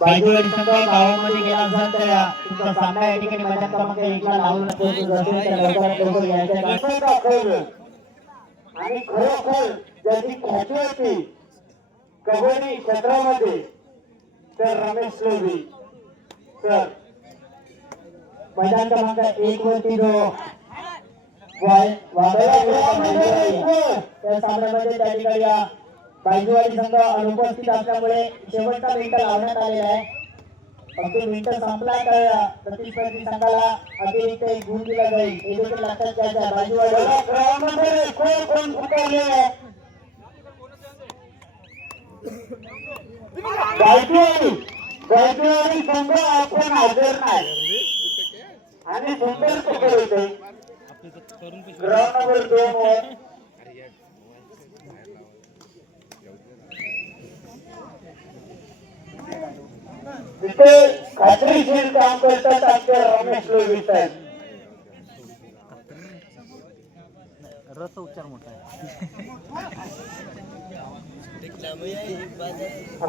बाजूवाडी संघ गावामध्ये गेला असाल तर तुमचा सामना या ठिकाणी मैदान क्रमांक 1 ला लावून लवकरात यायचं आणि खरोखर ज्याची ख्याती होती कबड्डी क्षेत्रामध्ये तर रमेश लोधी तर मैदान क्रमांक 1 वरती जो त्या सामन्यामध्ये त्या ठिकाणी बाजूवाडी संघ अनुपस्थित असल्यामुळे शेवटचा मिनिट लावण्यात आलेला आहे. फक्त मिनिट संपला तर प्रतिस्पर्धी संघाला अतिरिक्त एक गुण दिला जाईल हे देखील लक्षात घ्यायचं. बाजूवाडी कोण पुकारलेलं आहे बाजूवाडी संघ आपण हजर नाही आणि सुंदर पकड होते ग्राउंड नंबर 2 वर तिथे खात्रीशीर काम करतात आमचे रमेश लोधी साहेब. रस उच्चार मोठा आहे.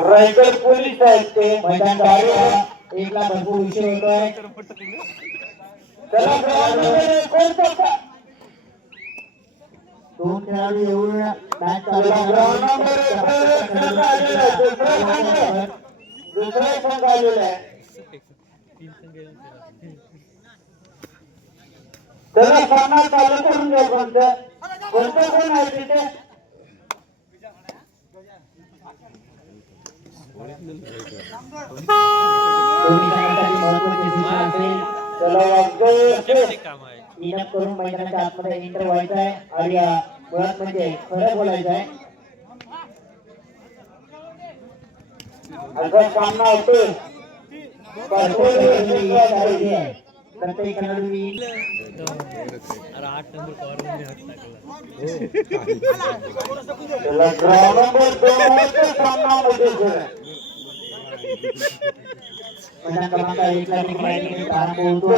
रायगड पोलीस आहेत ते मैदान एकला भरपूर विषय होतोय. दोन खेळाडू येऊन मॅच दुसरा संघ आलेला आहे. त्याला सामना चालू करून द्या. कोणतं कोण आहे तिथे करून मैदानाच्या आतमध्ये एंटर व्हायचं आहे आणि मुळात म्हणजे खरं बोलायचं आहे. असा सामना होतो प्रत्येक खेळाडूंनी 8 नंबर कव्हर मध्ये हात टाकला. मैदान क्रमांक 1 ला ठिकाणी प्रारंभ होतो.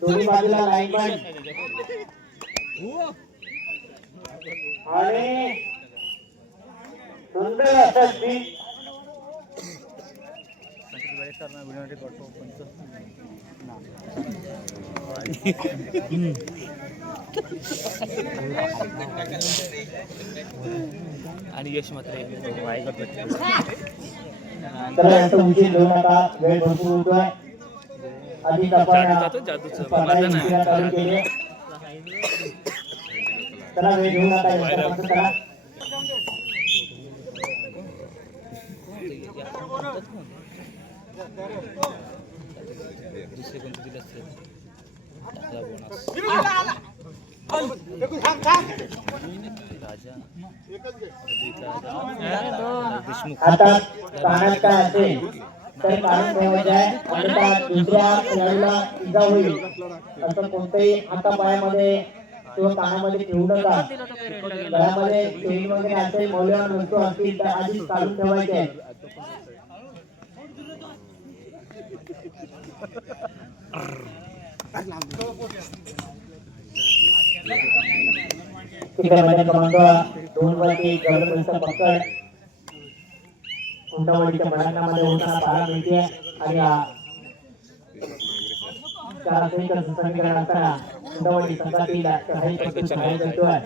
दोन्ही बाजूला लाईनमॅन आणि सुंदर असा आणि यश मात्र उशीर घेऊ नका. वेळ भरपूर होतोय. आधीच आपण चालू केले. चला वेळ घेऊ नका. दुसरे कोणते दिले असते आता पाण्यात काय असेल तर काढून ठेवायचं आहे. दुसऱ्या खेळाडूला इजा होईल असं कोणत्याही हातापायामध्ये किंवा कानामध्ये ठेवू नका. घरामध्ये चेन वगैरे असेल मौल्यवान वस्तू असतील तर आधीच काढून ठेवायचे आहे. क्रमांक 2 वरती जबरदस्त पकड कुंडावडीच्या मैदानामध्ये होताना पाहायला मिळते आणि 4 समीकरण असताना कुंडावडी संघातील काही पकड सहाय्य करतोय.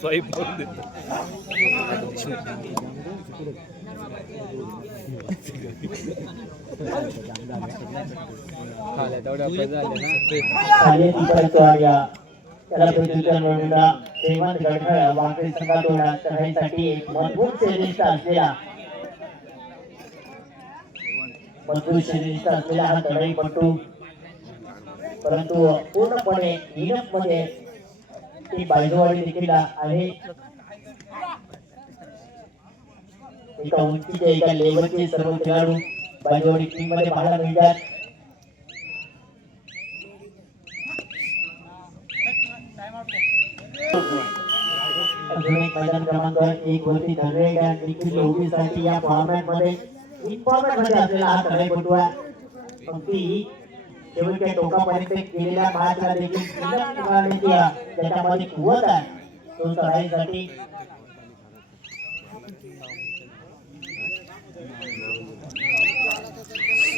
स्वाईप करून देतो. त्याला प्रत्युत्तर मिळवलेला श्रीमंत गडखळ वांकडी संघातून चढाईसाठी एक मजबूत शरीरिष्ठ असलेला हा चढाईपटू परंतु पूर्णपणे मध्ये ती बायजोवाडी देखील आहे. एका उंचीचे एका लेवलचे सर्व खेळाडू बायजोवाडी टीम मध्ये पाहायला मिळतात. अजून एक मैदान क्रमांक 1 वरती धनरेड आणि निखिल ओबीसाठी या फॉर्मॅट मध्ये इन्फॉर्मेट मध्ये आपल्याला हा खेळपटू आहे. अगदी शेवटच्या टोकापर्यंत गेलेल्या मॅचला देखील त्याच्यामध्ये कुवत आहे तो चढाईसाठी.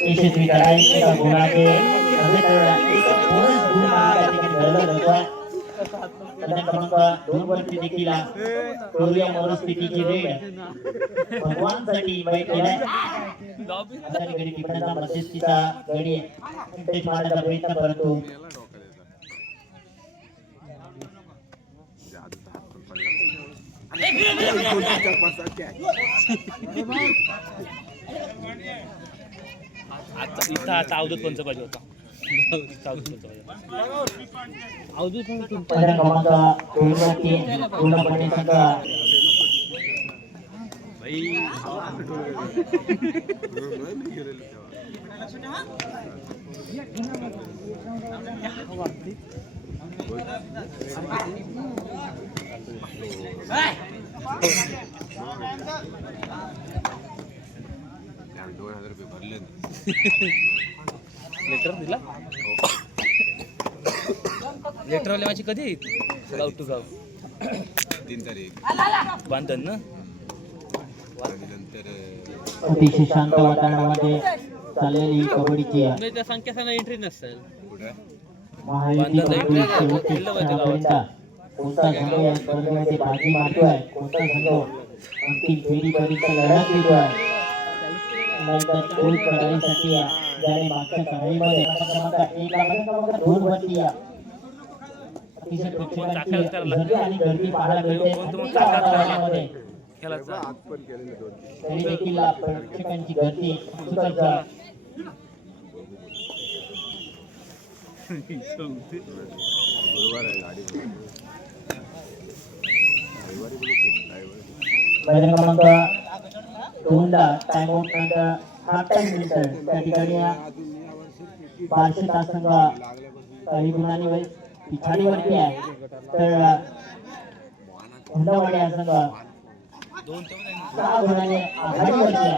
यशस्वी चढाई एका गुणाचे क्रमांक 2 वरती देखील मनस्थितीची रेड भगवानसाठी बैठ केलाय. आता गडी टिपण्याचा मध्यस्थीचा गडी टच मारण्याचा प्रयत्न करतो. इथं आता अवधूत पंच पाहिजे होता. क्रमांक 2 वरती पूर्णपणे संघ लेटर दिला. लेटर वाले माझी कधी गाव टू गाव 3 तारीख बांधन ना. अतिशय शांत वातावरणामध्ये चाललेली कबड्डीची त्या संख्या सांगा एंट्री नसेल. कोणता संघ या स्पर्धेमध्ये बाजी मारतोय, कोणता संघ अंतिम फेरीपर्यंत लढत देतोय. गोल करण्यासाठी ज्याने मागच्या चढाईमध्ये क्रमांक 1 ला क्रमांक 2 वरती अतिशय प्रेक्षकांची आणि गर्दी पाहायला मिळते. तरी देखील प्रेक्षकांची गर्दी खूपच मैदान क्रमांक 2 ला टाइम आउट नंतर हाफ टाइम मिळतं. त्या ठिकाणी बार्शी संघ काही गुणांनी पिछाडीवरती आहे, तर हुंडावाडी हा संघ 6 गुणांनी आघाडीवरती आहे.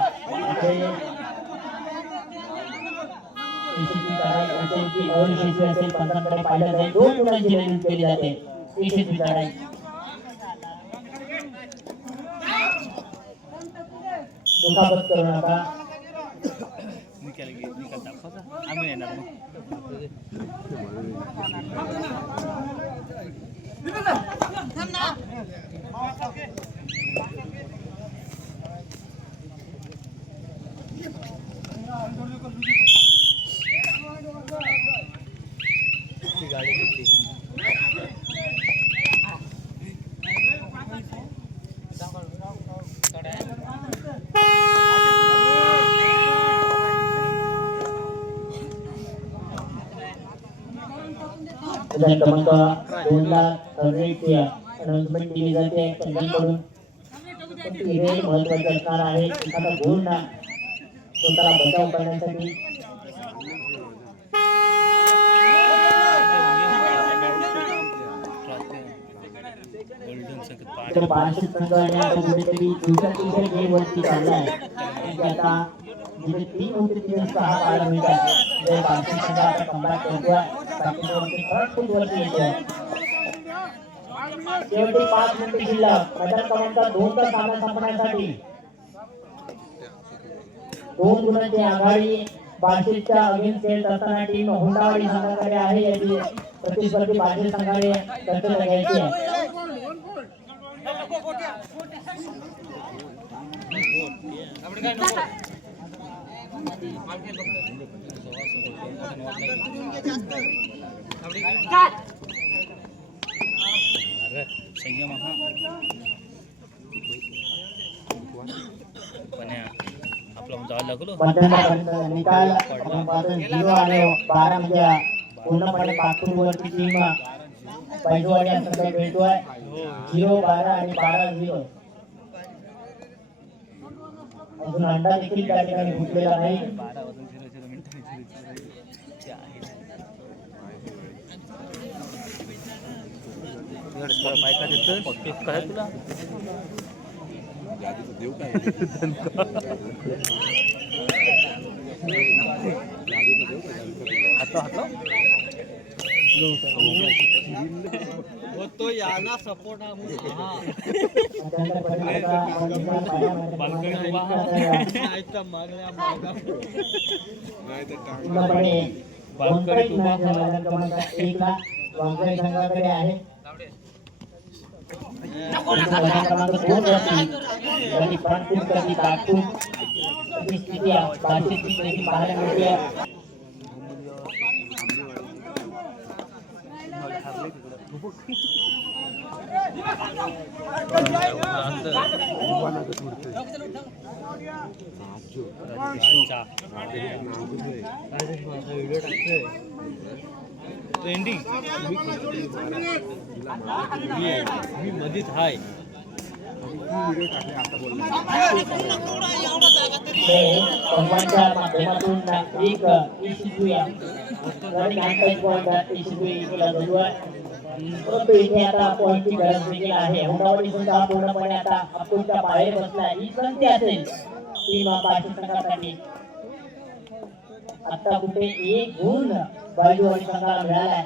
यशस्वी चढाई असेल की अयशस्वी असेल पंचांकडे पाहिलं जाईल. 2 गुणांची निवड केली जाते. यशस्वी चढाई दुखापत करू नका. निकाल दाखवायचा आम्ही येणार मग. गाडी घेतली. क्रमांक 2 ला रेडची अनाउन्समेंट केली जाते संघाकडून. हे महत्त्वाचे असणार आहे. एखादा गोल ना स्वतःला बचाव करण्यासाठी तर बार्शी संघ आणि आता कुठेतरी दुसऱ्या गेम वरती चाललाय. आता जिथे 3 होते 3 6 पाहायला मिळतात. बार्शी संघ आता कमबॅक करतोय. वरती येतोय. शेवटी 5 मिनिटे शिल्लक. मैदान क्रमांक 2 चा सामना संपण्यासाठी 2 गुणांची आघाडी बार्शीच्या अगेन्स्ट खेळत असताना टीम हुंडावाडी संघाकडे आहे. याची प्रतिस्पर्धी बार्शी संघाने दक्षता घ्यायची आहे. संयम हा पण आपला जावं लागलो. निकाल 0 आणि 12 म्हणजे पूर्णपणे पाचपूरवरची टीम बैजवाडी हा संघ खेळतोय 0-12 आणि 12-0. अजून अंडा देखील त्या ठिकाणी फुटलेला नाही. 12 वाजून 00 मिनिटांनी 0-0 ते आहे. एवढं स्कोर पाहिजे देतं काय तुला यादीचं देऊ काय हातो तो याना सपोर्ट मागल्या नाही तर टांग पूर्णपणे कोणताही टीमाच्या मैदान क्रमांक 1 ला वांगळे संघाकडे आहे. मैदान क्रमांक 2 वरती यांनी फ्रंट कधी दाखवून अशी स्थिती भाषेची देखील पाहायला मिळते. ट्रेंडिंग मी मध्येच हाय व्हिडिओ टाकले आता बोलला पंपांच्या माध्यमातून एक ईशिजुया रनिंग अटॅक पॉइंट ईशिजुया चालू आहे. परंतु इथे आता पॉइंटची गरज देखील आहे. हुंडावडी संघ हा पूर्णपणे आता अपूर्च्या बाहेर बसला. ही संधी असेल टीम बाशी संघासाठी. आता कुठे एक गुण बाजूवाडी संघाला मिळाला आहे.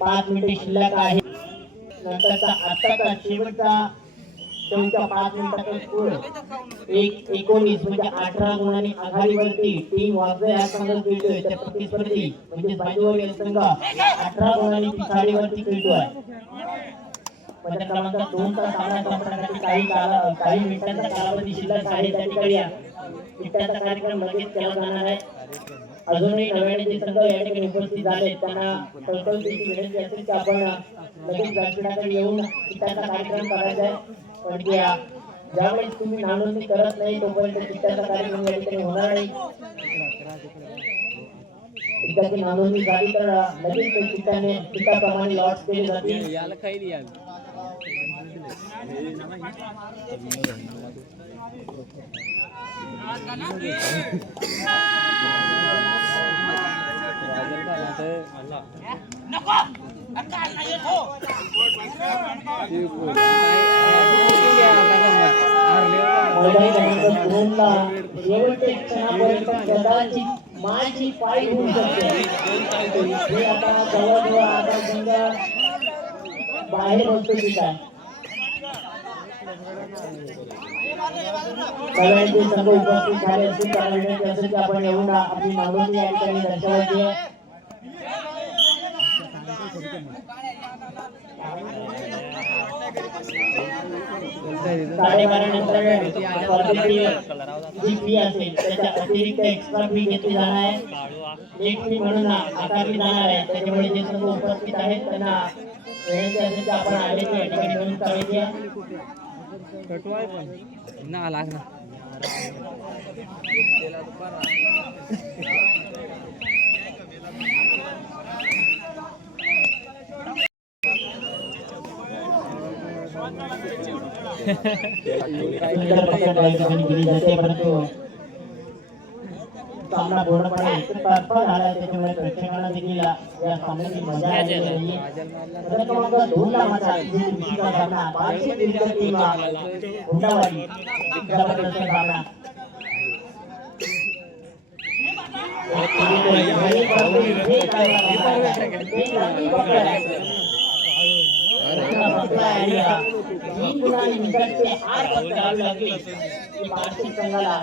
पाच मिनिटे शिल्लक आहे. नंतरचा आताचा शेवटचा 5 मिनिटाचा स्कोर 19 म्हणजे 18 गुणांनी आघाडीवरती टीम वाघरे हा संघ खेळतोय. त्या प्रतिस्पर्धी म्हणजे बाजूवाडी संघ 18 गुणांनी पिछाडीवरती खेळतोय. म्हणजे क्रमांक 2 चा सामना संपण्यासाठी काही मिनिटांचा कालावधी शिल्लक आहे. त्या ठिकाणी पिठ्याचा कार्यक्रम लगेच केला जाणार आहे. अजूनही नव्याने जे संघ या ठिकाणी उपस्थित झाले त्यांना कळकळीची विनंती असेल की आपण लगेच व्यासपीठाकडे येऊन पिठ्याचा कार्यक्रम करायचा आहे. पण ज्यावेळेस तुम्ही नावनोंदणी करत नाही तोपर्यंत पिठ्याचा कार्यक्रम या ठिकाणी होणार नाही. पिठ्याची नावनोंदणी झाली तर लगेच पिठाप्रमाणे लॉट्स केले जातील. याला काही नाही शेवटच्या क्षणापर्यंत कदाचित माझी पाय होऊ शकते. हे आता जवळजवळ आता संघ बाहेर बसतो ठीक आहे. सगळ्यांचे संघ उपस्थित झाले असतील त्याला विनंती असेल की आपण येऊन आपली नोंदणी या ठिकाणी दर्शवायची आहे. साडेबारा नंतर जी फी असेल त्याच्या अतिरिक्त एक्स्ट्रा फी घेतली जाणार आहे. एक फी म्हणून आकारली जाणार आहे. त्याच्यामुळे जे सर्व उपस्थित आहेत त्यांना विनंती असेल की आपण आलेली या ठिकाणी नोंद करायची आहे. ना लागणार परंतु सामना पूर्णपणे तत्पर झाला. त्याच्यामुळे प्रेक्षकांना देखील या सामन्याची मजा आलेली आहे. क्रमांक 2 ला मात्र दुसरा सामना बार्शी विरुद्ध टीम हुंडावाडी जबरदस्त सामना. संघाला